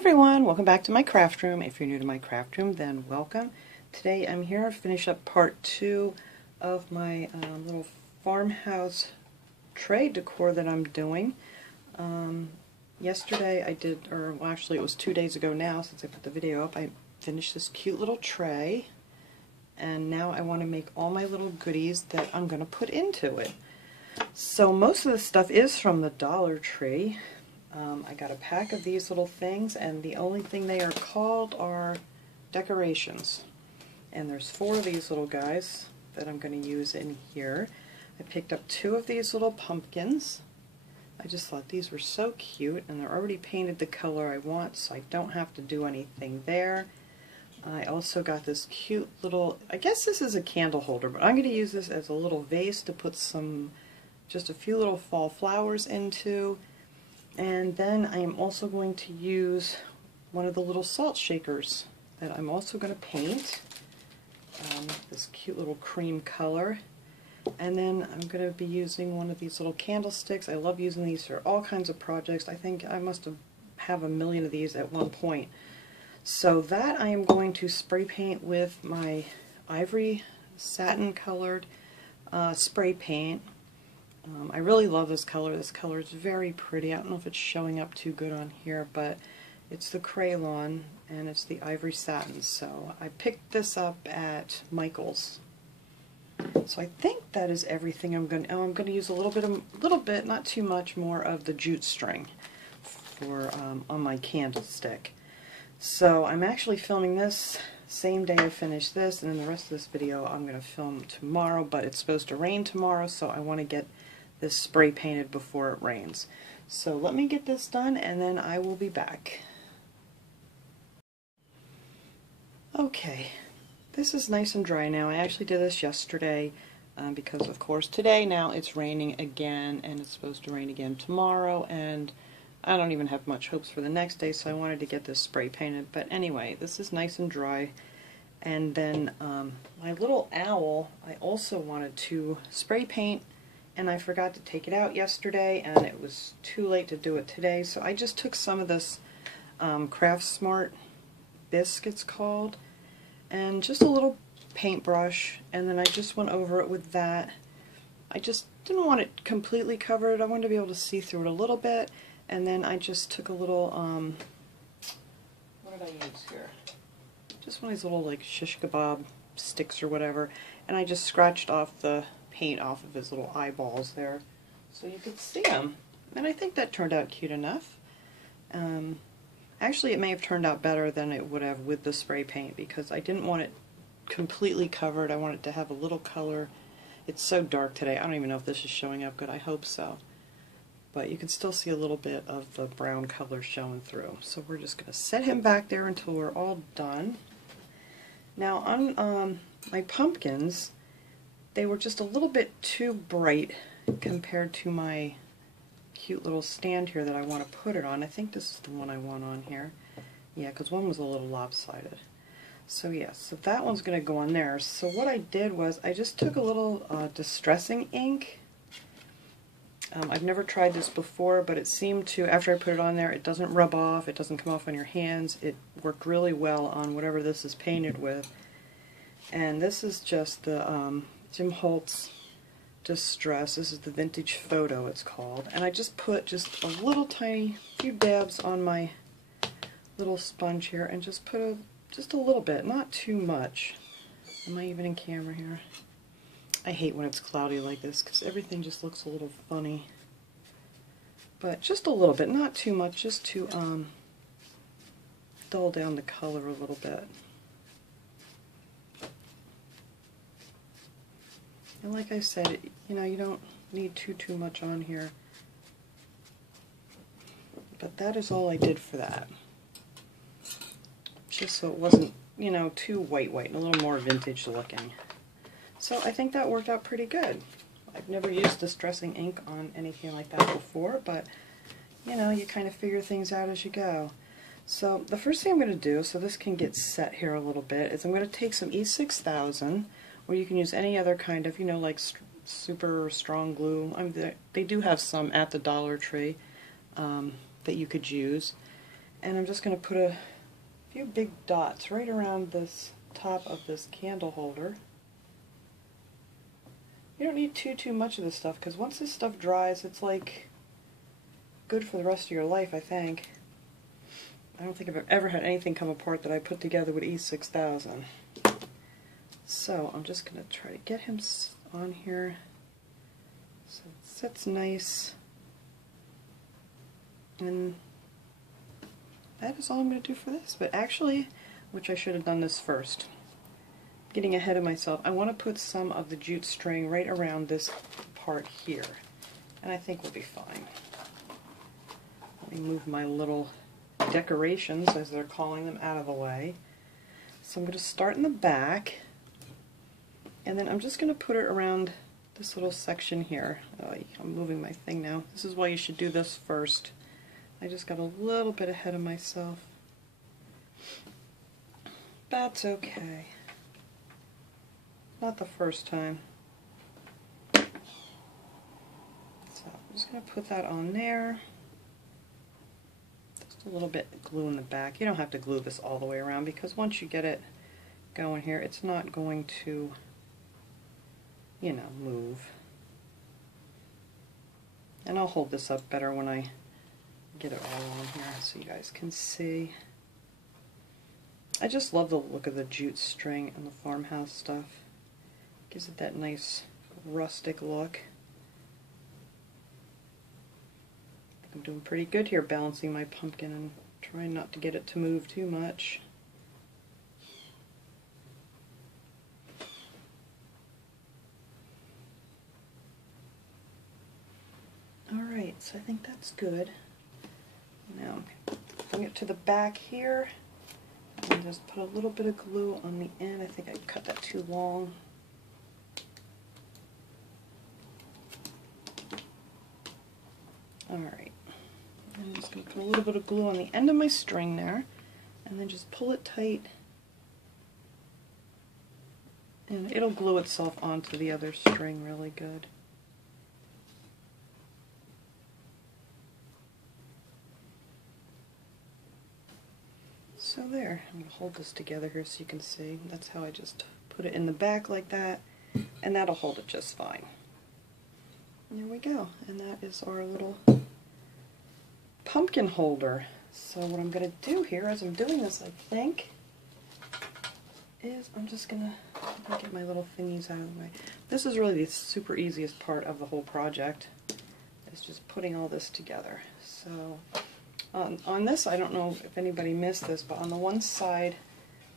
everyone, welcome back to my craft room. If you're new to my craft room, then welcome. Today I'm here to finish up part 2 of my little farmhouse tray decor that I'm doing. Yesterday I did, or well, actually it was 2 days ago now since I put the video up, I finished this cute little tray, and now I want to make all my little goodies that I'm going to put into it. So most of the stuff is from the Dollar Tree. I got a pack of these little things, and the only thing they are called are decorations. And there's 4 of these little guys that I'm going to use in here. I picked up 2 of these little pumpkins. I just thought these were so cute, and they're already painted the color I want, so I don't have to do anything there. I also got this cute little, I guess this is a candle holder, but I'm going to use this as a little vase to put just a few little fall flowers into. And then I am also going to use one of the little salt shakers that I'm also going to paint. This cute little cream color. And then I'm going to be using one of these little candlesticks. I love using these for all kinds of projects. I think I must have a million of these at one point. So that I am going to spray paint with my ivory satin colored spray paint. I really love this color. This color is very pretty. I don't know if it's showing up too good on here, but it's the Crayon and it's the ivory satin. So I picked this up at Michael's. So I think that is everything I'm going to. Oh, I'm going to use a little bit, not too much, more of the jute string for on my candlestick. So I'm actually filming this same day I finish this, and then the rest of this video I'm going to film tomorrow. But it's supposed to rain tomorrow, so I want to get this spray painted before it rains. So let me get this done and then I will be back. Okay, this is nice and dry now. I actually did this yesterday because of course today now it's raining again, and it's supposed to rain again tomorrow, and I don't even have much hopes for the next day, so I wanted to get this spray painted. But anyway, this is nice and dry. And then my little owl, I also wanted to spray paint, and I forgot to take it out yesterday, and it was too late to do it today, so I just took some of this Craft Smart bisque, it's called, and just a little paintbrush, and then I just went over it with that. I just didn't want it completely covered. I wanted to be able to see through it a little bit, and then I just took a little, what did I use here? Just one of these little like shish kebab sticks or whatever, and I just scratched off the paint off of his little eyeballs there so you could see them, and I think that turned out cute enough. Actually, it may have turned out better than it would have with the spray paint, because I didn't want it completely covered. I wanted to have a little color. It's so dark today, I don't even know if this is showing up good. I hope so, but you can still see a little bit of the brown color showing through. So we're just going to set him back there until we're all done. Now on my pumpkins, they were just a little bit too bright compared to my cute little stand here that I want to put it on. I think this is the one I want on here. Yeah, because one was a little lopsided. So yeah, so that one's going to go on there. So what I did was I just took a little distressing ink. I've never tried this before, but it seemed to, after I put it on there, it doesn't rub off, it doesn't come off on your hands. It worked really well on whatever this is painted with. And this is just the Jim Holtz Distress. This is the Vintage Photo, it's called. And I just put just a little tiny few dabs on my little sponge here, and just put just a little bit, not too much. Am I even in camera here? I hate when it's cloudy like this because everything just looks a little funny. But just a little bit, not too much, just to dull down the color a little bit. And like I said, you know, you don't need too much on here. But that is all I did for that. Just so it wasn't, you know, too white and a little more vintage looking. So I think that worked out pretty good. I've never used distressing ink on anything like that before, but you know, you kind of figure things out as you go. So the first thing I'm going to do, so this can get set here a little bit, is I'm going to take some E6000, or you can use any other kind of, you know, like super strong glue. They do have some at the Dollar Tree that you could use. And I'm just going to put a few big dots right around this top of this candle holder. You don't need too much of this stuff, because once this stuff dries, it's like good for the rest of your life, I think. I don't think I've ever had anything come apart that I put together with E6000. So I'm just going to try to get him on here so it sits nice. And that is all I'm going to do for this. But actually, which I should have done this first. Getting ahead of myself, I want to put some of the jute string right around this part here. And I think we'll be fine. Let me move my little decorations, as they're calling them, out of the way. So I'm going to start in the back, and then I'm just going to put it around this little section here. Oh, I'm moving my thing now. This is why you should do this first. I just got a little bit ahead of myself. That's okay. Not the first time. So I'm just going to put that on there. Just a little bit of glue in the back. You don't have to glue this all the way around, because once you get it going here, it's not going to, you know, move. And I'll hold this up better when I get it all on here so you guys can see. I just love the look of the jute string and the Farmhouse stuff. Gives it that nice rustic look. I think I'm doing pretty good here balancing my pumpkin and trying not to get it to move too much. Alright, so I think that's good. Now bring it to the back here and just put a little bit of glue on the end. I think I cut that too long. Alright, I'm just going to put a little bit of glue on the end of my string there, and then just pull it tight, and it'll glue itself onto the other string really good. So there, I'm going to hold this together here so you can see. That's how I just put it in the back like that, and that'll hold it just fine. There we go, and that is our little pumpkin holder. So what I'm going to do here, as I'm doing this, I think, is I'm just going to get my little thingies out of the way. This is really the super easiest part of the whole project, is just putting all this together. So on this, I don't know if anybody missed this, but on the one side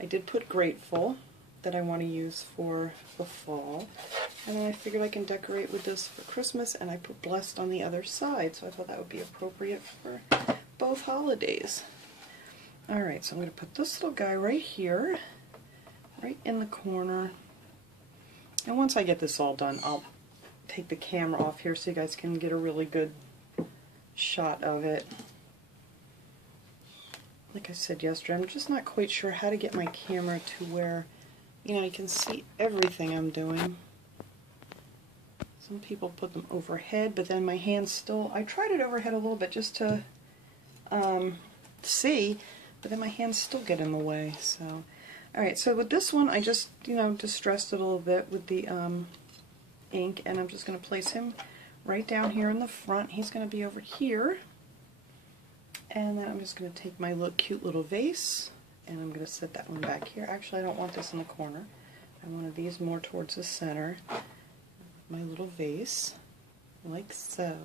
I did put grateful, that I want to use for the fall, and then I figured I can decorate with this for Christmas, and I put blessed on the other side, so I thought that would be appropriate for both holidays. Alright, so I'm going to put this little guy right here, right in the corner, and once I get this all done, I'll take the camera off here so you guys can get a really good shot of it. Like I said yesterday, I'm just not quite sure how to get my camera to where, you know, you can see everything I'm doing. Some people put them overhead, but then my hands still, I tried it overhead a little bit just to see, but then my hands still get in the way. So, alright, so with this one, I just, you know, distressed it a little bit with the ink, and I'm just going to place him right down here in the front. He's going to be over here, and then I'm just going to take my cute little vase, and I'm going to set that one back here. Actually, I don't want this in the corner. I wanted these more towards the center. My little vase, like so.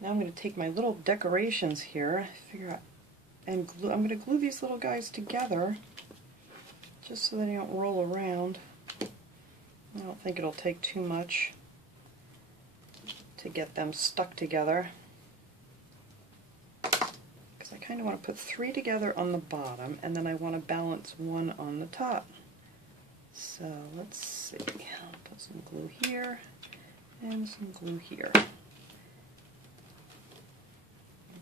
Now I'm going to take my little decorations here, figure out, and glue. I'm going to glue these little guys together, just so they don't roll around. I don't think it'll take too much to get them stuck together. I kind of want to put 3 together on the bottom, and then I want to balance 1 on the top. So let's see, I'll put some glue here and some glue here. I'm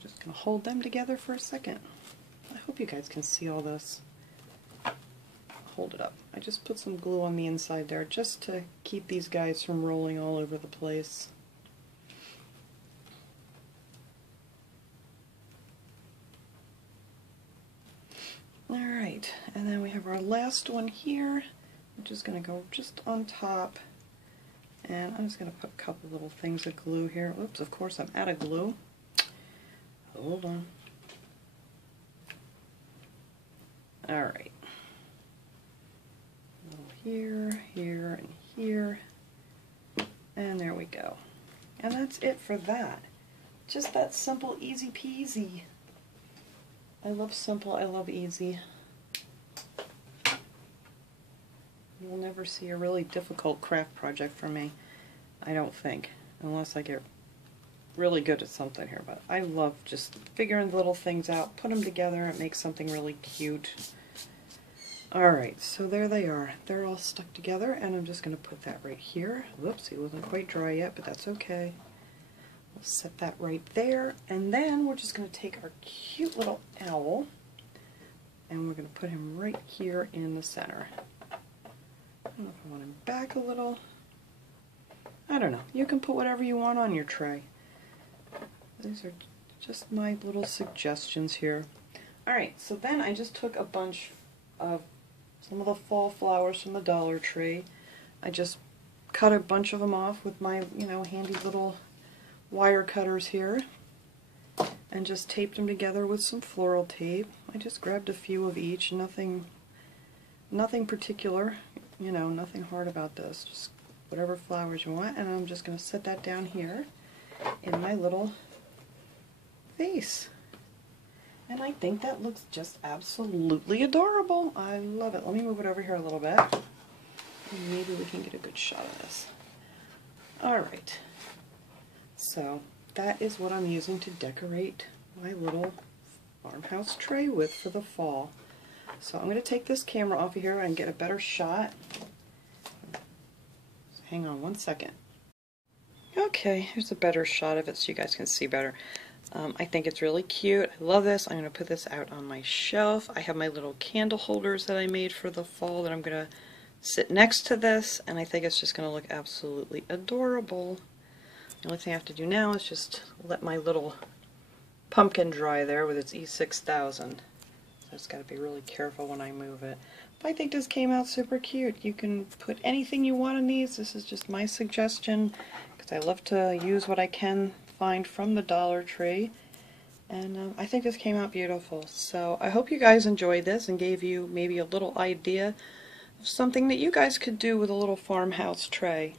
just going to hold them together for a second. I hope you guys can see all this. Hold it up. I just put some glue on the inside there just to keep these guys from rolling all over the place. Alright, and then we have our last one here, which is going to go just on top. And I'm just going to put a couple little things of glue here. Oops, of course I'm out of glue. Hold on. Alright. Here, here, and here. And there we go. And that's it for that. Just that simple, easy peasy. I love simple, I love easy. You'll never see a really difficult craft project from me, I don't think, unless I get really good at something here. But I love just figuring little things out, put them together, and make something really cute. Alright, so there they are. They're all stuck together, and I'm just going to put that right here. Whoops, it wasn't quite dry yet, but that's okay. We'll set that right there, and then we're just going to take our cute little owl, and we're going to put him right here in the center. I don't know if I want him back a little. I don't know. You can put whatever you want on your tray. These are just my little suggestions here. Alright, so then I just took a bunch of some of the fall flowers from the Dollar Tree. I just cut a bunch of them off with my, handy little wire cutters here, and just taped them together with some floral tape. I just grabbed a few of each, nothing particular, nothing hard about this, just whatever flowers you want, and I'm just going to set that down here in my little vase. And I think that looks just absolutely adorable. I love it. Let me move it over here a little bit, and maybe we can get a good shot of this. Alright. So that is what I'm using to decorate my little farmhouse tray with for the fall. So I'm going to take this camera off of here and get a better shot. Hang on one second. Okay, here's a better shot of it so you guys can see better. I think it's really cute. I love this. I'm going to put this out on my shelf. I have my little candle holders that I made for the fall that I'm going to sit next to this, and I think it's just going to look absolutely adorable. The only thing I have to do now is just let my little pumpkin dry there with its E6000. So I just got to be really careful when I move it. But I think this came out super cute. You can put anything you want in these. This is just my suggestion because I love to use what I can find from the Dollar Tree. And I think this came out beautiful. So I hope you guys enjoyed this and gave you maybe a little idea of something that you guys could do with a little farmhouse tray.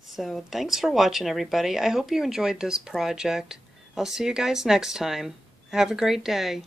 So thanks for watching, everybody. I hope you enjoyed this project. I'll see you guys next time. Have a great day.